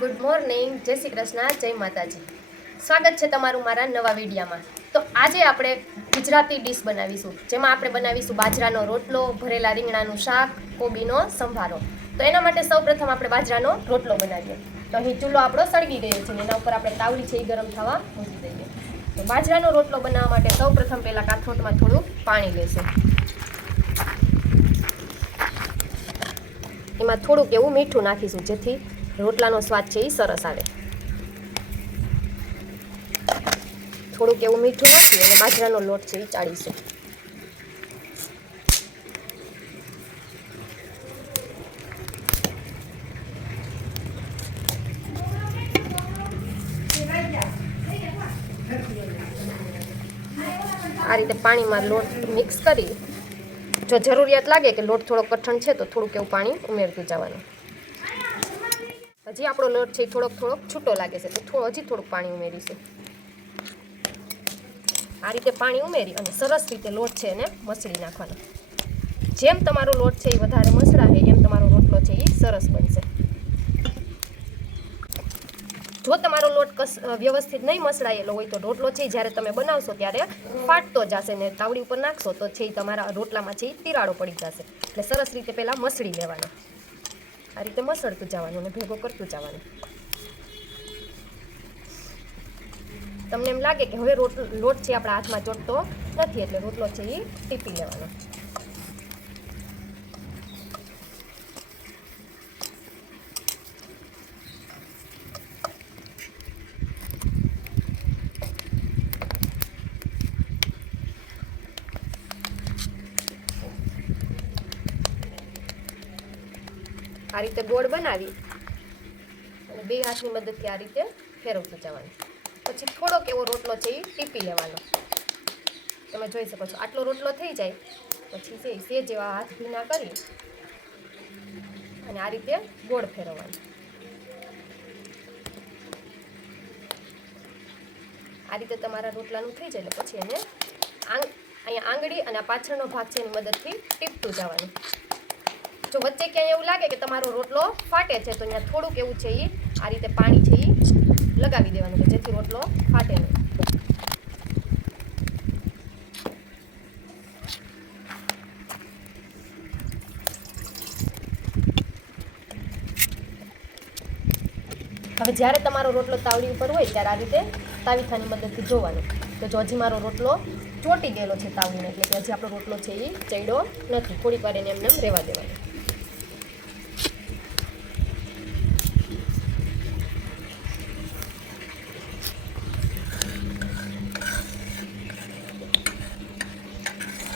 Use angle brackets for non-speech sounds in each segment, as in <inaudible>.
Good morning જય શ્રી કૃષ્ણ. જય માતાજી. સ્વાગત છે તમારું મારા નવા વિડીયામાં. તો આજે આપણે ગુજરાતી ડીશ બનાવીશું. જેમાં આપણે બનાવીશું બાજરાનો રોટલો, ભરેલા રીંગણાનું શાક, કોબીનો સંભારો. તો એના માટે સૌપ્રથમ આપણે બાજરાનો રોટલો બનાવીએ. તો અહીં ચૂલો આપણો સળગી ગયો છે એના ઉપર આપણે તાવડી છે એ ગરમ થવા મૂકી દઈએ. તો બાજરાનો રોટલો બનાવવા માટે સૌપ્રથમ પહેલાં કાથરોટમાં થોડું પાણી લેશું. એમાં થોડુંક એવું મીઠું નાખીશું જેથી રોટલાનો સ્વાદ છે એ સરસ આવે. થોડુંક એવું મીઠું નાખી અને બાજરાનો લોટ છે એ ચાળીશું. આ રીતે પાણીમાં લોટ મિક્સ કરી જો જરૂરિયાત લાગે કે લોટ થોડો કઠણ છે તો થોડુંક એવું પાણી ઉમેરતું જવાનું. હજી આપણો લોટ છે થોડોક થોડોક છૂટો લાગે છે, તો હજી થોડુંક પાણી ઉમેરીશું આ રીતે પાણી ઉમેરી અને સરસ રીતે લોટ છે એને મસળી નાખવાનો. જેમ તમારો લોટ છે એ વધારે મસળાશે, એમ તમારો રોટલો છે એ સરસ બનશે. જો તમારો લોટ કસ વ્યવસ્થિત નહીં મસળાયેલો હોય તો રોટલો છે જ્યારે તમે બનાવશો ત્યારે ફાટતો જશે ને તાવડી ઉપર નાખશો તો છે તમારા રોટલામાં છે એ તિરાડો પડી જશે. એટલે સરસ રીતે પહેલાં મસળી લેવાનો. આ રીતે મસળતું જવાનું અને ભેગો કરતું જવાનું. તમને એમ લાગે કે હવે રોટલો લોટ છે આપણા હાથમાં ચોટતો નથી એટલે રોટલો છે એ ટીપી લેવાનો. આ રીતે ગોળ બનાવી અને બે હાથની મદદથી આ રીતે ફેરવતું જવાનું. પછી થોડોક એવો રોટલો છે એ ટીપી લેવાનો. તમે જોઈ શકો છો, આટલો રોટલો થઈ જાય, પછી છે સે જેવા હાથ ભીના કરી અને આ રીતે ગોળ ફેરવવાનું. આ રીતે તમારા રોટલાનું થઈ જાય એટલે પછી એને આંગ, અહીંયા આંગળી અને પાછળનો ભાગ છે એની મદદથી ટીપતું જવાનું. જો વચ્ચે ક્યાંય એવું લાગે કે તમારો રોટલો ફાટે છે, તો અહીંયા થોડુંક એવું છે એ આ રીતે પાણી છે એ લગાવી દેવાનું કે જેથી રોટલો ફાટે નહીં. હવે જ્યારે તમારો રોટલો તાવડી ઉપર હોય ત્યારે આ રીતે તાવીથાની મદદથી જોવાનું તો જો હજી મારો રોટલો ચોટી ગયેલો છે તાવડીને એટલે કે હજી આપણો રોટલો છે એ ચડ્યો નથી. થોડીક વાર એને એમને એમ રહેવા દેવાનો.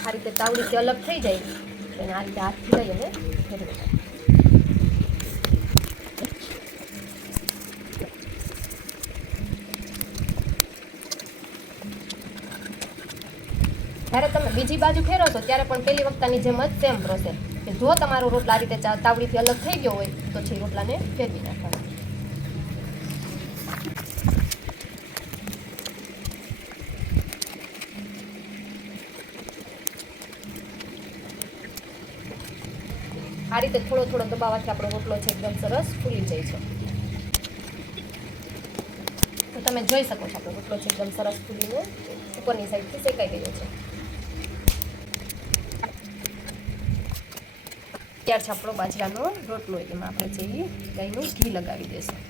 આ રીતે તાવડીથી અલગ થઈ જાય. એને આ રીતે હાથથી લઈ અને ફેરવી. જ્યારે તમે બીજી બાજુ ફેરવશો ત્યારે પણ પહેલી વખતની જેમ જ સેમ પ્રોસેસ કે જો તમારો રોટલા આ રીતે તાવડીથી અલગ થઈ ગયો હોય, તો છે રોટલાને ફેરવી નાખવાનો. રીતે થોડો થોડો દબાવવાથી આપણો રોટલો છે એકદમ સરસ ફૂલી જાય છે. તો તમે જોઈ શકો છો આપણો રોટલો છે એકદમ સરસ ફૂલીને ઉપરની સાઈડથી શેકાઈ ગયો છે. ત્યાર છે આપણો બાજરાનો રોટલો. એમાં આપણે જે ગાયનું ઘી લગાવી દઈશું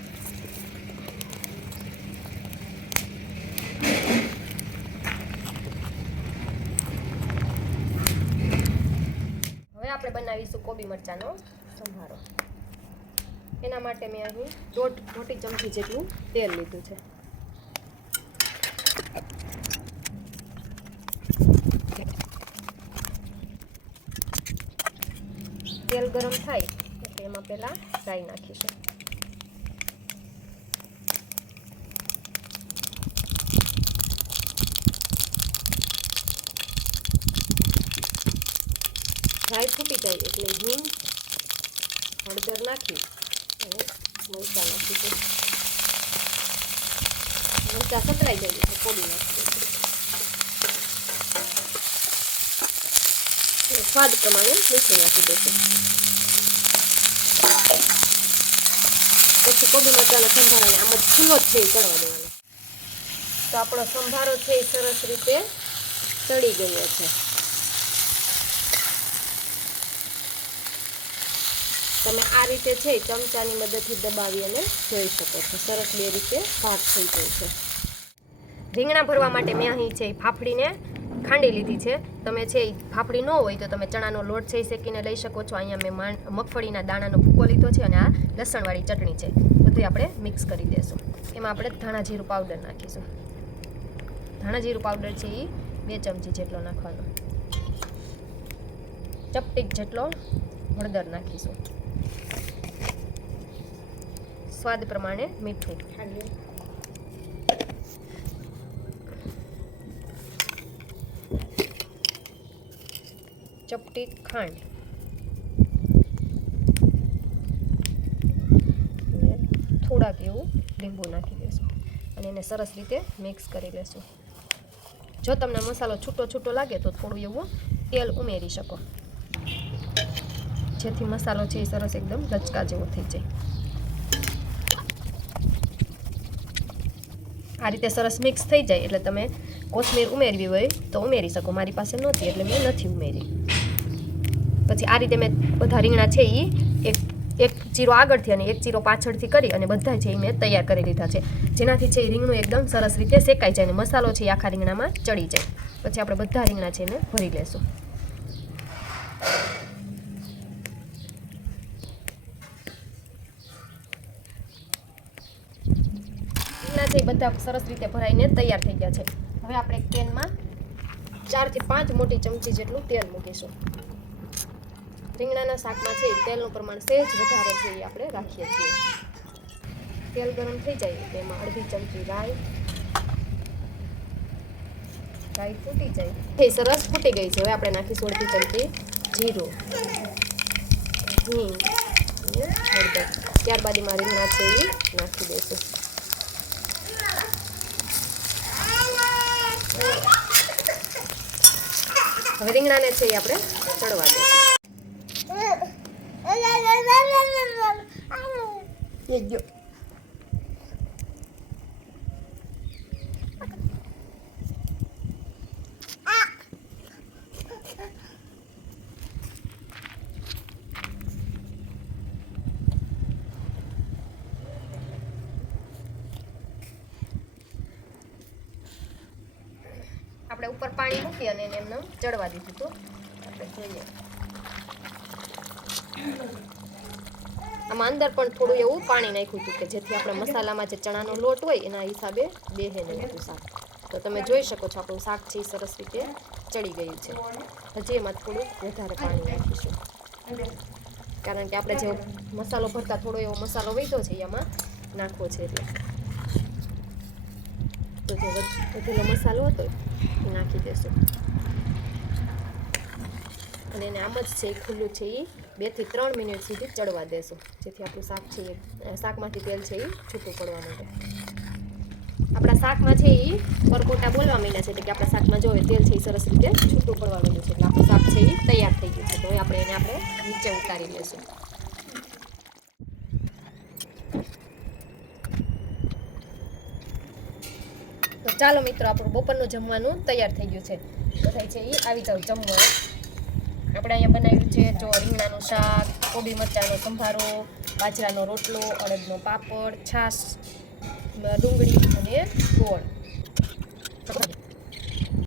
હવે આપણે બનાવીશું કોબી મરચાંનો સંભારો. એના માટે મેં અહીં દોઢ મોટી ચમચી જેટલું તેલ લીધું છે. તેલ ગરમ થાય એટલે એમાં પહેલાં રાઈ નાખીશું. રાઈ છૂટી જાય એટલે હિંગ હળદર નાખી અને મરચાં નાખી મરચાં સતરાઈ જાય એટલે કોબી નાખી સ્વાદ પ્રમાણે મીઠું નાખી દઈશું. પછી કોબી મરચાંનો સંભારાને આમ જ ખુલ્લો છે એ ચડવા દેવાનો. તો આપણો સંભારો છે એ સરસ રીતે ચડી ગયો છે. તમે આ રીતે છે ચમચાની મદદથી દબાવી અને જોઈ શકો છો. સરસ બે રીતે ભાગ થઈ જાય છે. રીંગણા ભરવા માટે મેં અહીં છે એ ફાફડીને ખાંડી લીધી છે. તમે છે એ ફાફડી ન હોય તો તમે ચણાનો લોટ છે શેકીને લઈ શકો છો. અહીંયા મેં મગફળીના દાણાનો ભૂકો લીધો છે અને આ લસણવાળી ચટણી છે. બધું આપણે મિક્સ કરી દઈશું એમાં આપણે ધાણા જીરું પાવડર નાખીશું. ધાણા જીરું પાવડર છે એ બે ચમચી જેટલો નાખવાનો. ચપટીક જેટલો હળદર નાખીશું. સ્વાદ પ્રમાણે મીઠું. ચપટી ખાંડ. થોડાક એવું લીંબુ નાખી દઈશું અને એને સરસ રીતે મિક્સ કરી લેશું. જો તમને મસાલો છૂટો છૂટો લાગે તો થોડું એવું તેલ ઉમેરી શકો. જેથી મસાલો છે એ સરસ એકદમ લચકા જેવો થઈ જાય. આ રીતે સરસ મિક્સ થઈ જાય એટલે તમે કોથમીર ઉમેરવી હોય તો ઉમેરી શકો. મારી પાસે નહોતી એટલે મેં નથી ઉમેરી. પછી આ રીતે મેં બધા રીંગણા છે એ એક એક ચીરો આગળથી અને એક ચીરો પાછળથી કરી અને બધા છે એ મેં તૈયાર કરી લીધા છે. જેનાથી છે એ રીંગણું એકદમ સરસ રીતે શેકાઈ જાય અને મસાલો છે એ આખા રીંગણામાં ચડી જાય. પછી આપણે બધા રીંગણા છે એને ભરી લેશું રીંગણા છે, એ બધા સરસ રીતે ભરાઈને તૈયાર થઈ ગયા છે. હવે આપણે કેનમાં ચારથી પાંચ મોટી ચમચી જેટલું તેલ મૂકીશું. રીંગણાના શાકમાં છે તેલનું પ્રમાણ સહેજ વધારે છે એ આપણે રાખીએ છીએ. તેલ ગરમ થઈ જાય તેમાં અડધી ચમચી રાઈ. રાઈ ફૂટી જાય. એ સરસ ફૂટી ગઈ છે. હવે આપણે નાખીશું અડધી ચમચી જીરું, હિંગ, હળદર. ત્યારબાદ એમાં રીંગણા છે એ નાખી દઈશું. હવે રીંગણાને છે એ આપણે ચડવા દઈશું. <laughs> એ ગયો આપણે ઉપર પાણી મૂકી અને એને એમને ચડવા દીધું હતું. આપણે જોઈએ. આમાં અંદર પણ થોડું એવું પાણી નાખ્યું હતું કે જેથી આપણે મસાલામાં જે ચણાનો લોટ હોય એના હિસાબે બેહે ને શાક. તો તમે જોઈ શકો છો આપણું શાક છે એ સરસ રીતે ચડી ગયું છે. હજી એમાં થોડું વધારે પાણી નાખીશું. કારણ કે આપણે જે મસાલો ભરતા થોડો એવો મસાલો વહીતો છે એમાં નાખવો છે એટલે. તો જે વધ- વધેલો મસાલો હતો એ નાખી દેશું. અને એને આમ જ છે, ખુલ્લું છે એ બેથી ત્રણ મિનિટ સુધી ચડવા દેશું. જેથી આપણું શાક છે શાકમાંથી તેલ છે એ છૂટું પડવા માટે આપણા શાકમાં છે એ પરકોટા બોલવા માંડ્યા છે, એટલે કે આપણા શાકમાં જો તેલ છે એ સરસ રીતે છૂટું પડવા માંડ્યું છે, એટલે આપણું શાક છે એ તૈયાર થઈ ગયું છે. તો હવે આપણે એને આપણે નીચે ઉતારી લઈશું ચાલો મિત્રો, આપણું બપોરનું જમવાનું તૈયાર થઈ ગયું છે. બધાય છે એ આવી જાવ જમવા. આપણે અહીંયા બનાવ્યું છે, જો રીંગણાનું શાક, કોબી મરચાંનો સંભારો, બાજરાનો રોટલો, અડદનો પાપડ, છાશ, ડુંગળી અને ગોળ.